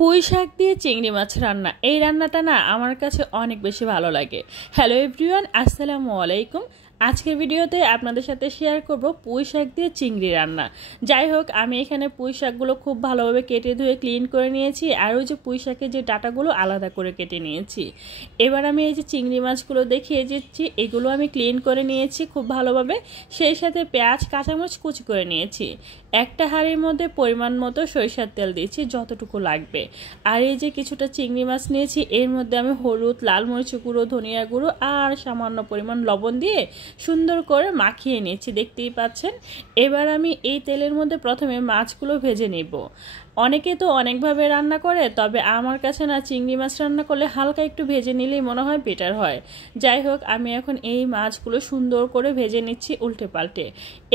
পুঁই শাক দিয়ে চিংড়ি মাছ রান্না এই রান্নাটা না আমার কাছে অনেক বেশি ভালো লাগে। হ্যালো এভরিওয়ান, আসসালামু আলাইকুম। আজকের ভিডিওতে আপনাদের সাথে শেয়ার করব পুঁই শাক দিয়ে চিংড়ি রান্না। যাই হোক, আমি এখানে পুঁই শাকগুলো খুব ভালোভাবে কেটে ধুয়ে ক্লিন করে নিয়েছি, আর ওই যে পুঁই শাকের যে ডাঁটাগুলো আলাদা করে কেটে নিয়েছি। এবার আমি এই যে চিংড়ি মাছগুলো দেখিয়ে দিচ্ছি, এগুলো আমি ক্লিন করে নিয়েছি খুব ভালোভাবে। সেই সাথে পেঁয়াজ কাঁচামরিচ কুচি করে নিয়েছি। একটা হাঁড়ির মধ্যে পরিমাণ মতো সরিষার তেল দিয়েছি যতটুকু লাগবে। আর এই যে কিছুটা চিংড়ি মাছ নিয়েছি, এর মধ্যে আমি হলুদ, লাল মরিচ গুঁড়ো, ধনিয়া গুঁড়ো আর সামান্য পরিমাণ লবণ দিয়ে সুন্দর করে মাখিয়ে নিয়েছি, দেখতেই পাচ্ছেন। এবার আমি এই তেলের মধ্যে প্রথমে মাছগুলো ভেজে নেব। অনেকে তো অনেকভাবে রান্না করে, তবে আমার কাছে না চিংড়ি মাছ রান্না করলে হালকা একটু ভেজে নিলেই মনে হয় বেটার হয়। যাই হোক, আমি এখন এই মাছগুলো সুন্দর করে ভেজে নিচ্ছি উল্টে পাল্টে।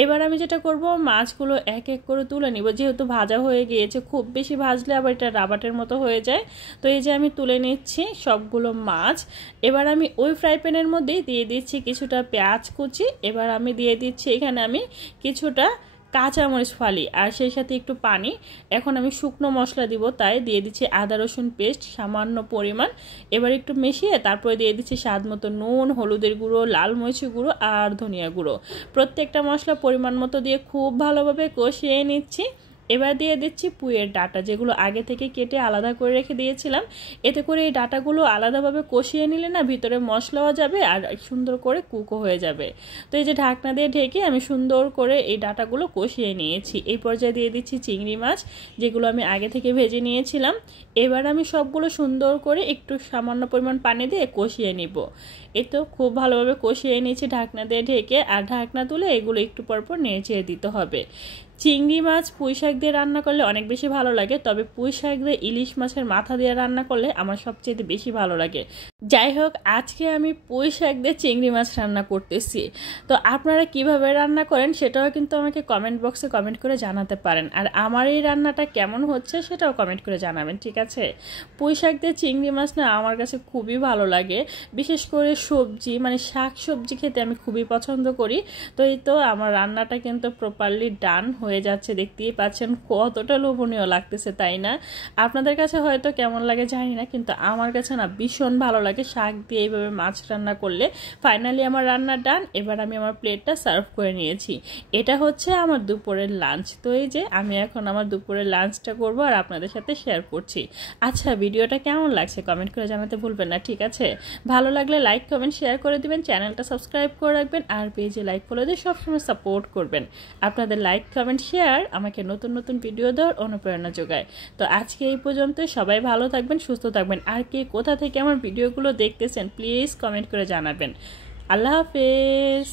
এবার আমি যেটা করব, মাছগুলো এক এক করে তুলে নিব, যেহেতু ভাজা হয়ে গিয়েছে। খুব বেশি ভাজলে আবার এটা রাবাটের মতো হয়ে যায়। তো এই যে আমি তুলে নিচ্ছি সবগুলো মাছ। এবার আমি ওই ফ্রাই প্যানের মধ্যেই দিয়ে দিচ্ছি কিছুটা পেঁয়াজ কুচি। এবার আমি দিয়ে দিচ্ছি এখানে আমি কিছুটা কাঁচামরিচ ফালি আর সেই সাথে একটু পানি। এখন আমি শুকনো মশলা দিব, তাই দিয়ে দিচ্ছি আদা রসুন পেস্ট সামান্য পরিমাণ। এবার একটু মিশিয়ে তারপরে দিয়ে দিচ্ছি স্বাদ মতো নুন, হলুদের গুঁড়ো, লাল মরিচের গুঁড়ো আর ধনিয়া গুঁড়ো। প্রত্যেকটা মশলা পরিমাণ মতো দিয়ে খুব ভালোভাবে কষিয়ে নিচ্ছি। এবার দিয়ে দিচ্ছি পুঁইয়ের ডাঁটা, যেগুলো আগে থেকে কেটে আলাদা করে রেখে দিয়েছিলাম। এতে করে এই ডাঁটাগুলো আলাদাভাবে কষিয়ে নিলে না ভিতরে মশলাও যাবে আর সুন্দর করে কুকও হয়ে যাবে। তো এই যে ঢাকনা দিয়ে ঢেকে আমি সুন্দর করে এই ডাঁটাগুলো কষিয়ে নিয়েছি। এই পর্যায়ে দিয়ে দিচ্ছি চিংড়ি মাছ, যেগুলো আমি আগে থেকে ভেজে নিয়েছিলাম। এবার আমি সবগুলো সুন্দর করে একটু সামান্য পরিমাণ পানি দিয়ে কষিয়ে নিব। এ তো খুব ভালোভাবে কষিয়ে নিয়েছি ঢাকনা দিয়ে ঢেকে, আর ঢাকনা তুলে এগুলো একটু পরপর নেড়ে চেড়ে দিতে হবে। চিংড়ি মাছ পুঁই শাক দিয়ে রান্না করলে অনেক বেশি ভালো লাগে, তবে পুঁই শাক দিয়ে ইলিশ মাছের মাথা দিয়ে রান্না করলে আমার সবচেয়ে বেশি ভালো লাগে। যাই হোক, আজকে আমি পুঁই শাক দিয়ে চিংড়ি মাছ রান্না করতেছি। তো আপনারা কিভাবে রান্না করেন সেটাও কিন্তু আমাকে কমেন্ট বক্সে কমেন্ট করে জানাতে পারেন, আর আমার এই রান্নাটা কেমন হচ্ছে সেটাও কমেন্ট করে জানাবেন, ঠিক আছে? পুঁই শাক দিয়ে চিংড়ি মাছ না আমার কাছে খুবই ভালো লাগে। বিশেষ করে সবজি মানে শাক সবজি খেতে আমি খুবই পছন্দ করি। তো এই তো আমার রান্নাটা কিন্তু প্রপারলি ডান হয়ে যাচ্ছে, দেখতেই পাচ্ছেন কতটা লোভনীয় লাগতেছে, তাই না? আপনাদের কাছে হয়তো কেমন লাগে জানি না, কিন্তু আমার কাছে না ভীষণ ভালো লাগে শাক দিয়ে এইভাবে মাছ রান্না করলে। ফাইনালি আমার রান্না ডান। এবার আমি আমার প্লেটটা সার্ভ করে নিয়েছি। এটা হচ্ছে আমার দুপুরের লাঞ্চ। তো এই যে আমি এখন আমার দুপুরের লাঞ্চটা করব আর আপনাদের সাথে শেয়ার করছি। আচ্ছা, ভিডিওটা কেমন লাগছে কমেন্ট করে জানাতে ভুলবেন না, ঠিক আছে? ভালো লাগলে লাইক কমেন্ট শেয়ার করে দিবেন, চ্যানেলটা সাবস্ক্রাইব করে রাখবেন, আর পেজে লাইক ফলো দিয়ে সবসময় সাপোর্ট করবেন। আপনাদের লাইক কমেন্ট শেয়ার আমাকে নতুন নতুন ভিডিও দেওয়ার অনুপ্রেরণা যোগায়। তো আজকে এই পর্যন্ত, সবাই ভালো থাকবেন, সুস্থ থাকবেন। আর কে কোথা থেকে আমার ভিডিওগুলো দেখতেছেন প্লিজ কমেন্ট করে জানাবেন। আল্লাহ হাফেজ।